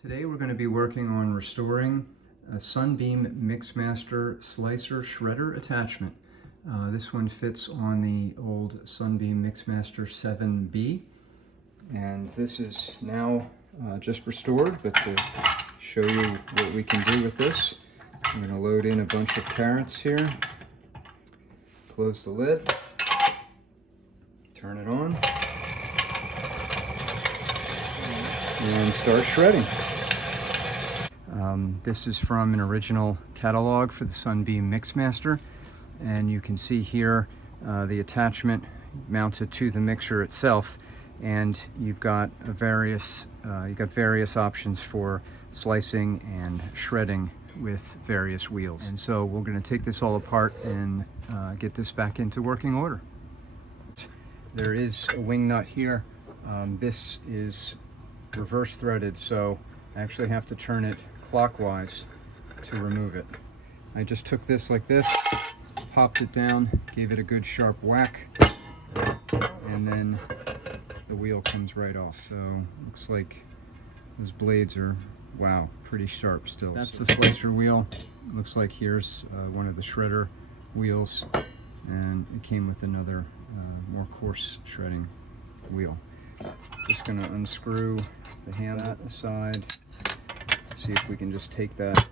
Today we're going to be working on restoring a Sunbeam Mixmaster Slicer Shredder attachment. This one fits on the old Sunbeam Mixmaster 7B, and this is now just restored, but to show you what we can do with this, I'm going to load in a bunch of carrots here, close the lid, turn it on, and start shredding. This is from an original catalog for the Sunbeam Mixmaster, and you can see here the attachment mounted to the mixer itself, and you've got various options for slicing and shredding with various wheels. And so we're going to take this all apart and get this back into working order. There is a wing nut here. This is reverse threaded, so I actually have to turn it clockwise to remove it. I just took this like this, popped it down, gave it a good sharp whack, and then the wheel comes right off. So looks like those blades are, wow, pretty sharp still. That's the slicer wheel. Looks like here's one of the shredder wheels, and it came with another more coarse shredding wheel. Just going to unscrew the handle aside, see if we can just take that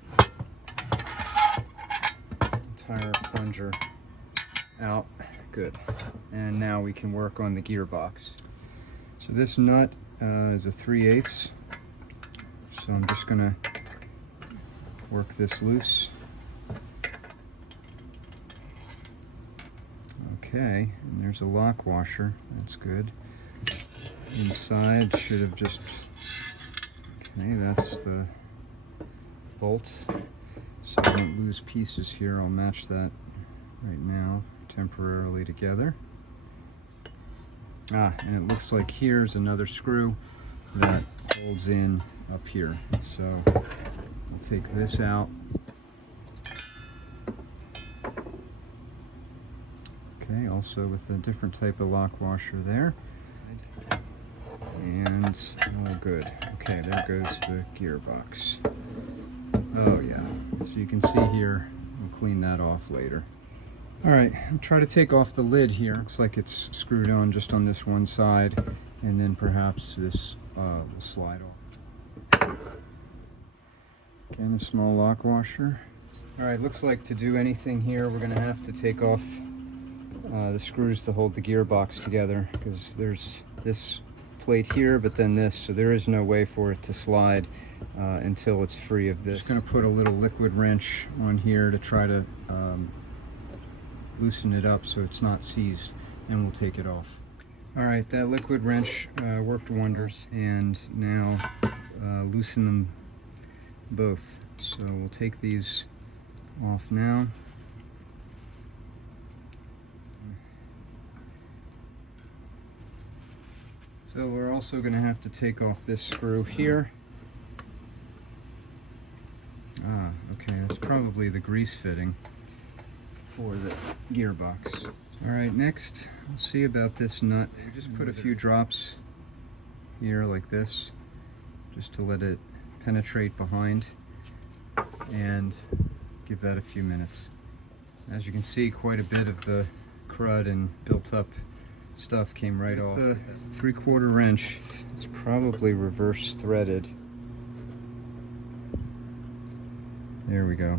entire plunger out. Good. And now we can work on the gearbox. So this nut is a 3/8, so I'm just going to work this loose. Okay, and there's a lock washer. That's good. Inside should have just, okay, that's the bolt, so I don't lose pieces here. I'll match that right now temporarily together. And it looks like here's another screw that holds in up here, so I'll take this out. Okay, also with a different type of lock washer there. And all good. Okay, there goes the gearbox. Oh yeah, so you can see here, we'll clean that off later. Alright, I'll try to take off the lid here. Looks like it's screwed on just on this one side, and then perhaps this will slide off. Again, a small lock washer. Alright, looks like to do anything here, we're going to have to take off the screws to hold the gearbox together, because there's this plate here, but then this, so there is no way for it to slide until it's free of this. Just going to put a little liquid wrench on here to try to loosen it up so it's not seized, and we'll take it off. Alright, that liquid wrench worked wonders, and now loosen them both. So we'll take these off now. So we're also going to have to take off this screw here. Okay, that's probably the grease fitting for the gearbox. Alright, next, we'll see about this nut. We just put a few drops here like this, just to let it penetrate behind, and give that a few minutes. As you can see, quite a bit of the crud and built up stuff came right off. The 3/4 wrench is probably reverse threaded. There we go.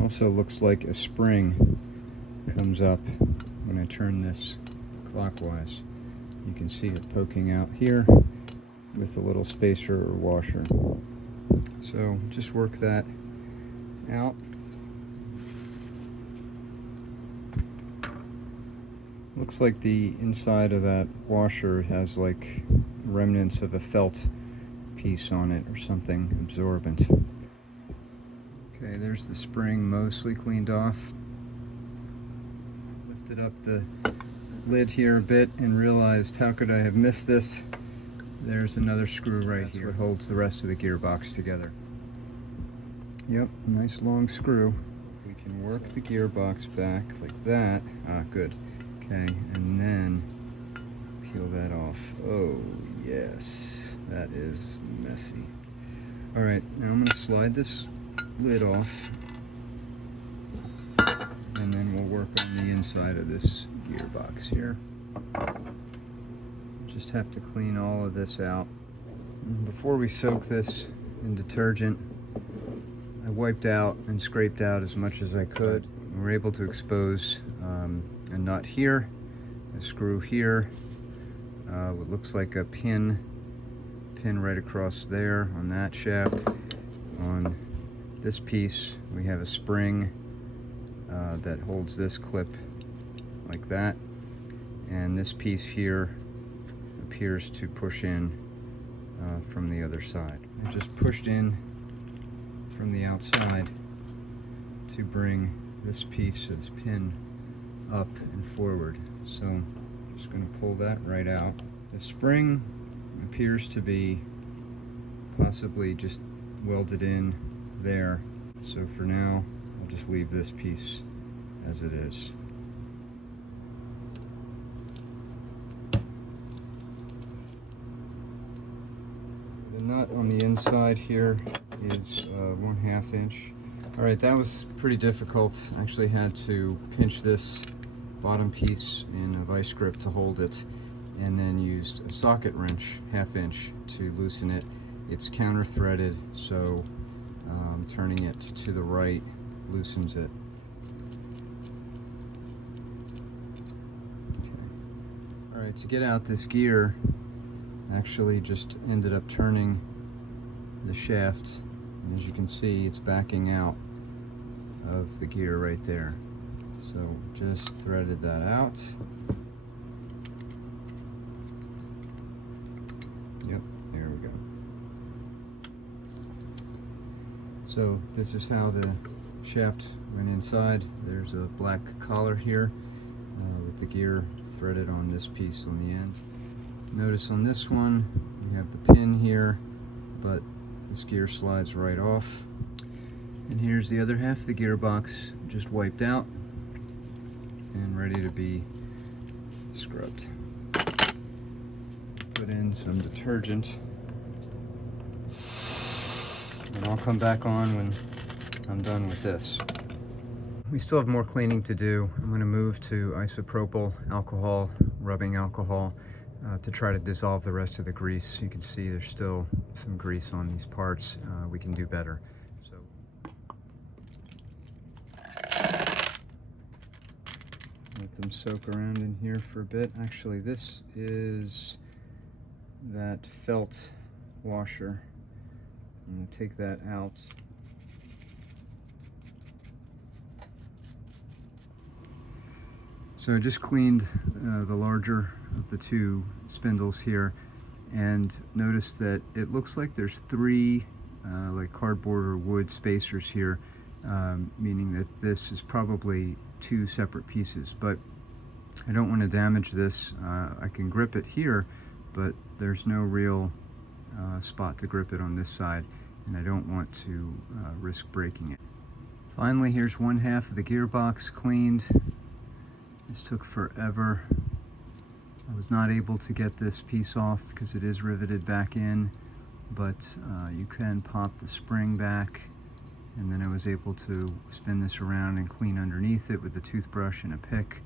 Also looks like a spring comes up when I turn this clockwise. You can see it poking out here with a little spacer or washer. So just work that out. Looks like the inside of that washer has like remnants of a felt piece on it or something absorbent. Okay, there's the spring mostly cleaned off. Lifted up the lid here a bit and realized, how could I have missed this? There's another screw right here. That's what holds the rest of the gearbox together. Yep, nice long screw. We can work the gearbox back like that. Good. Okay, and then peel that off. Oh, yes. That is messy. All right, now I'm going to slide this lid off, and then we'll work on the inside of this gearbox here. Just have to clean all of this out. And before we soak this in detergent, I wiped out and scraped out as much as I could. We were able to expose a nut here, a screw here, what looks like a pin right across there on that shaft. On this piece we have a spring that holds this clip like that, and this piece here appears to push in from the other side. I just pushed in from the outside to bring this piece, this pin, up and forward. So I'm just going to pull that right out. The spring appears to be possibly just welded in there. So for now, I'll just leave this piece as it is. The nut on the inside here is 1/2 inch. All right, that was pretty difficult. I actually had to pinch this bottom piece in a vice grip to hold it, and then used a socket wrench, 1/2 inch, to loosen it. It's counter threaded, so turning it to the right loosens it. Okay. All right, to get out this gear, I actually just ended up turning the shaft, and as you can see, it's backing out of the gear right there. So just threaded that out. Yep, there we go. So this is how the shaft went inside. There's a black collar here with the gear threaded on this piece on the end. Notice on this one we have the pin here, but this gear slides right off. And here's the other half of the gearbox, just wiped out and ready to be scrubbed. Put in some detergent, and I'll come back on when I'm done with this. We still have more cleaning to do. I'm going to move to isopropyl alcohol, rubbing alcohol, to try to dissolve the rest of the grease. You can see there's still some grease on these parts. We can do better. So let them soak around in here for a bit. Actually, this is that felt washer. I'm going to take that out. So I just cleaned the larger of the two spindles here, and notice that it looks like there's 3 like cardboard or wood spacers here, meaning that this is probably 2 separate pieces. But I don't want to damage this. I can grip it here, but there's no real spot to grip it on this side, and I don't want to risk breaking it. Finally, here's 1/2 of the gearbox cleaned. This took forever. I was not able to get this piece off because it is riveted back in, but you can pop the spring back, and then I was able to spin this around and clean underneath it with a toothbrush and a pick.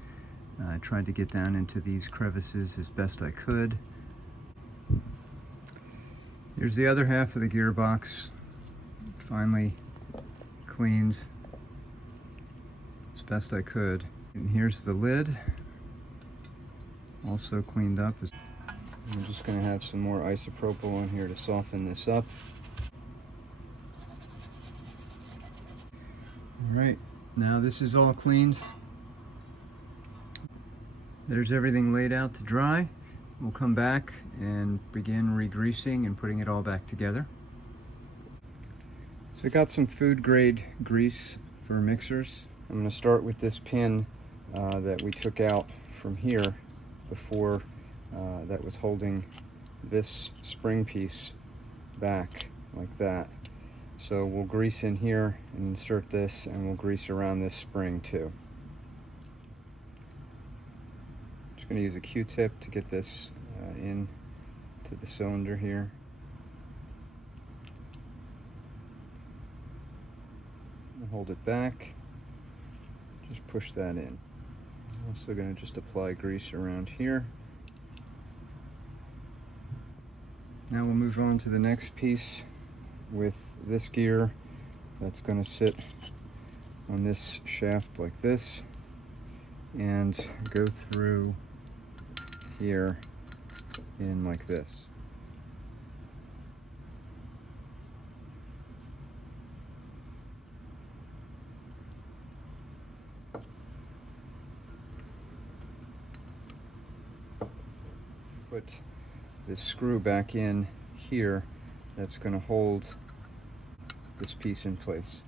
I tried to get down into these crevices as best I could. Here's the other half of the gearbox, finally cleaned as best I could. And here's the lid, also cleaned up. I'm just going to have some more isopropyl on here to soften this up. All right, now this is all cleaned. There's everything laid out to dry. We'll come back and begin re-greasing and putting it all back together. So I got some food grade grease for mixers. I'm going to start with this pin that we took out from here before, that was holding this spring piece back like that. So we'll grease in here and insert this, and we'll grease around this spring too. Just going to use a Q-tip to get this in to the cylinder here. hold it back, just push that in. I'm also going to just apply grease around here. Now we'll move on to the next piece with this gear that's going to sit on this shaft like this and go through here in like this. Put this screw back in here that's going to hold this piece in place.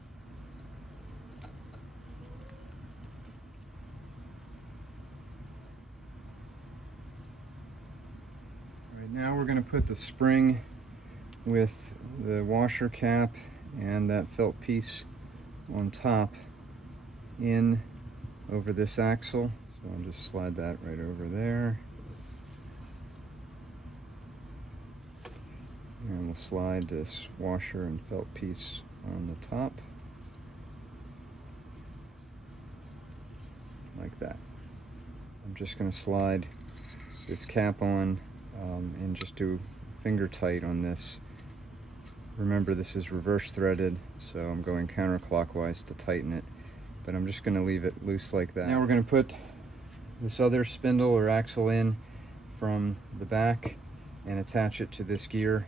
Right now we're going to put the spring with the washer cap and that felt piece on top in over this axle. So I'll just slide that right over there. And we'll slide this washer and felt piece on the top, like that. I'm just going to slide this cap on and just do finger tight on this. Remember, this is reverse threaded, so I'm going counterclockwise to tighten it, but I'm just going to leave it loose like that. Now we're going to put this other spindle or axle in from the back and attach it to this gear.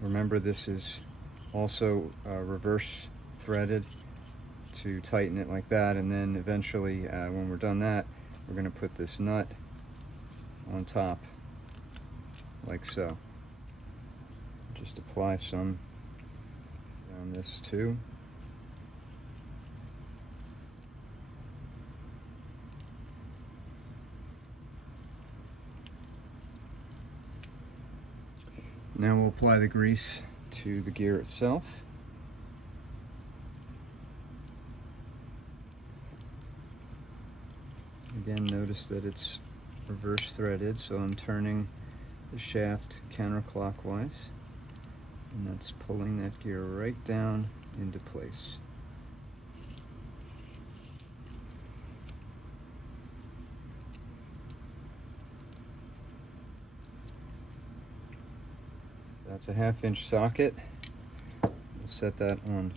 Remember, this is also reverse threaded to tighten it like that, and then eventually when we're done that, we're going to put this nut on top like so. Just apply some on this too. Now we'll apply the grease to the gear itself. Again, notice that it's reverse threaded, so I'm turning the shaft counterclockwise, and that's pulling that gear right down into place. That's a 1/2 inch socket. We'll set that on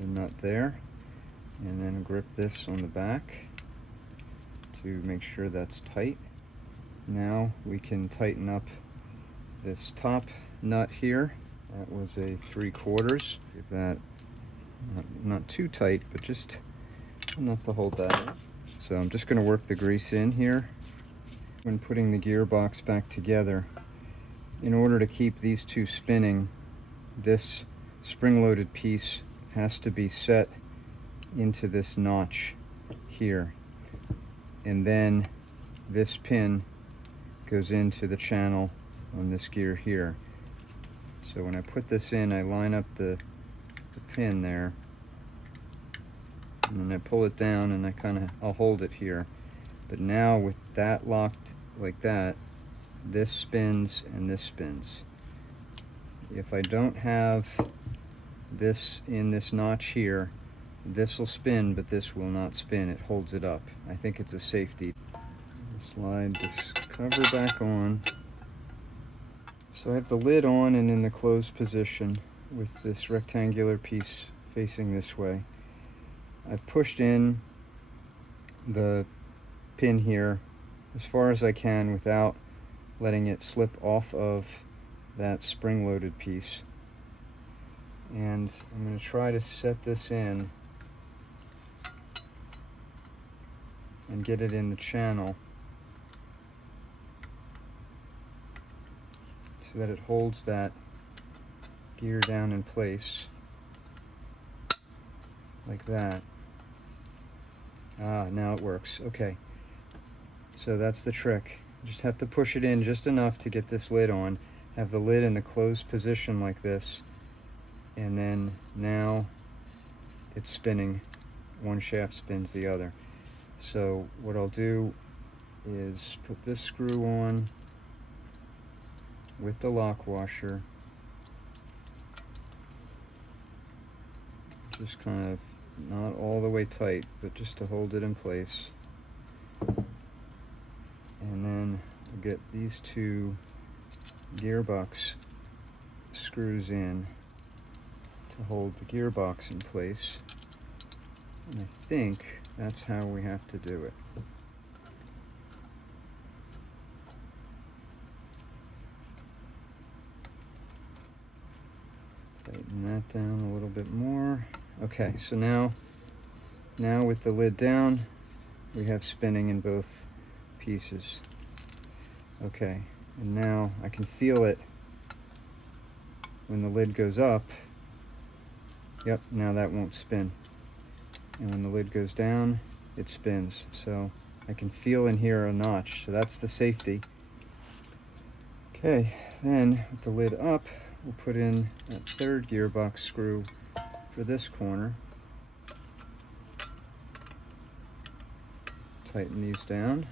the nut there, and then grip this on the back to make sure that's tight. Now we can tighten up this top nut here. That was a 3/4. Give that not too tight, but just enough to hold that in. So I'm just going to work the grease in here. When putting the gearbox back together, in order to keep these two spinning, this spring-loaded piece has to be set into this notch here, and then this pin goes into the channel on this gear here. So when I put this in, I line up the pin there, and then I pull it down, and I'll hold it here. But now with that locked like that, this spins and this spins. If I don't have this in this notch here, this will spin, but this will not spin. It holds it up. I think it's a safety. Slide this cover back on. So I have the lid on and in the closed position with this rectangular piece facing this way. I've pushed in the pin here as far as I can without letting it slip off of that spring-loaded piece. And I'm going to try to set this in and get it in the channel so that it holds that gear down in place like that. Ah, now it works. Okay, so that's the trick. You just have to push it in just enough to get this lid on, have the lid in the closed position like this, and then now it's spinning. One shaft spins the other. So what I'll do is put this screw on with the lock washer, just kind of not all the way tight, but just to hold it in place. And then we'll get these two gearbox screws in to hold the gearbox in place. And I think that's how we have to do it. Tighten that down a little bit more. Okay, so now with the lid down, we have spinning in both pieces. Okay, and now I can feel it when the lid goes up. Yep, now that won't spin. And when the lid goes down, it spins. So I can feel and hear a notch, so that's the safety. Okay, then with the lid up, we'll put in that third gearbox screw for this corner. Tighten these down.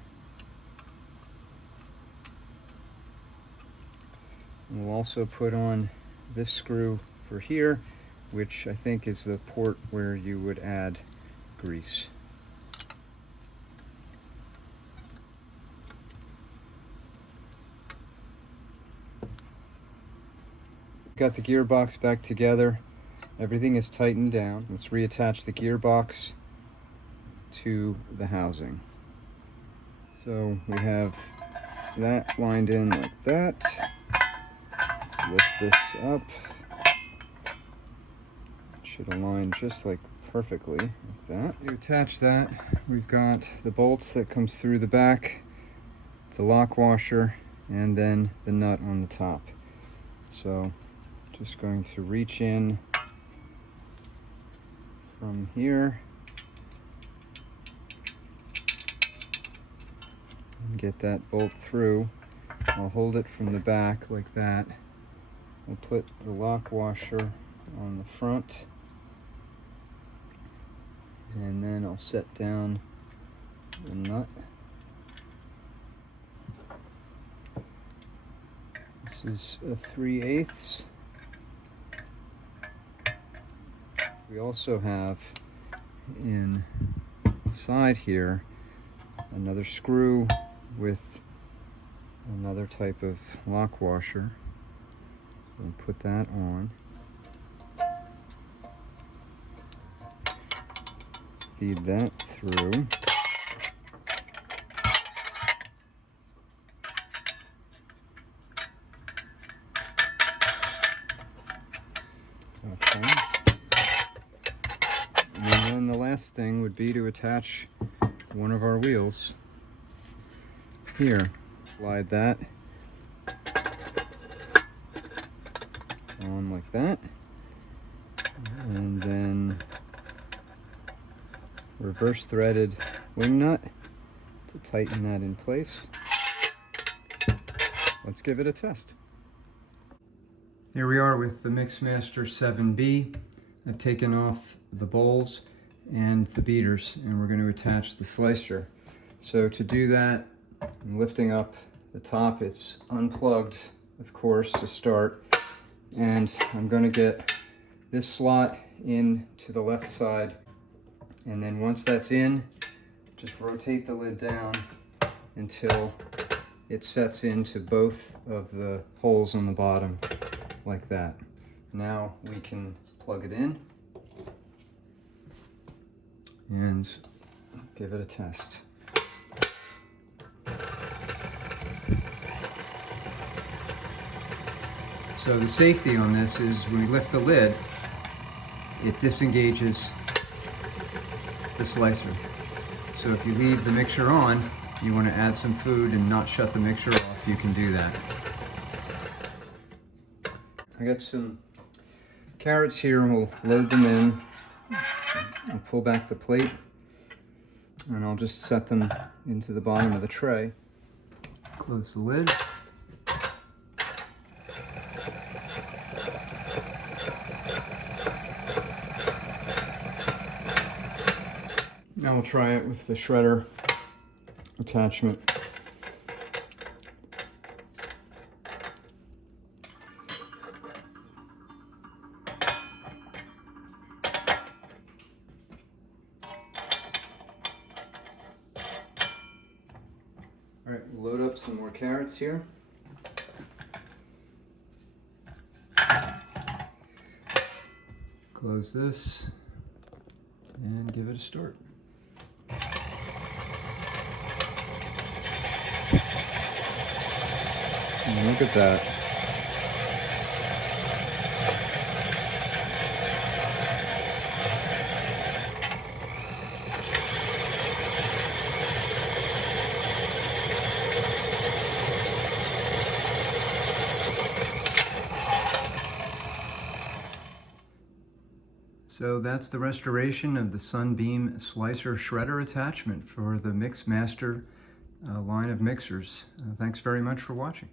And we'll also put on this screw for here, which I think is the port where you would add grease. Got the gearbox back together. Everything is tightened down. Let's reattach the gearbox to the housing. So we have that lined in like that. Let's lift this up. It should align just like perfectly like that. To attach that, we've got the bolts that comes through the back, the lock washer, and then the nut on the top. So just going to reach in from here and get that bolt through. I'll hold it from the back like that. I'll put the lock washer on the front, and then I'll set down the nut. This is a 3/8. We also have inside here another screw with another type of lock washer. We'll put that on. Feed that through. Okay. And then the last thing would be to attach one of our wheels here. Slide that on like that, and then reverse threaded wing nut to tighten that in place. Let's give it a test. Here we are with the Mixmaster 7B. I've taken off the bowls and the beaters, and we're going to attach the slicer. So to do that, I'm lifting up the top. It's unplugged, of course, to start, and I'm going to get this slot in to the left side, and then once that's in, just rotate the lid down until it sets into both of the holes on the bottom like that. Now we can plug it in and give it a test. So the safety on this is when we lift the lid, it disengages the slicer. So if you leave the mixture on, you want to add some food and not shut the mixture off, you can do that. I got some carrots here, and we'll load them in. I'll pull back the plate, and I'll just set them into the bottom of the tray. Close the lid. Now we'll try it with the shredder attachment. All right, we'll load up some more carrots here. Close this and give it a start. And look at that. So that's the restoration of the Sunbeam Slicer Shredder attachment for the Mixmaster line of mixers. Thanks very much for watching.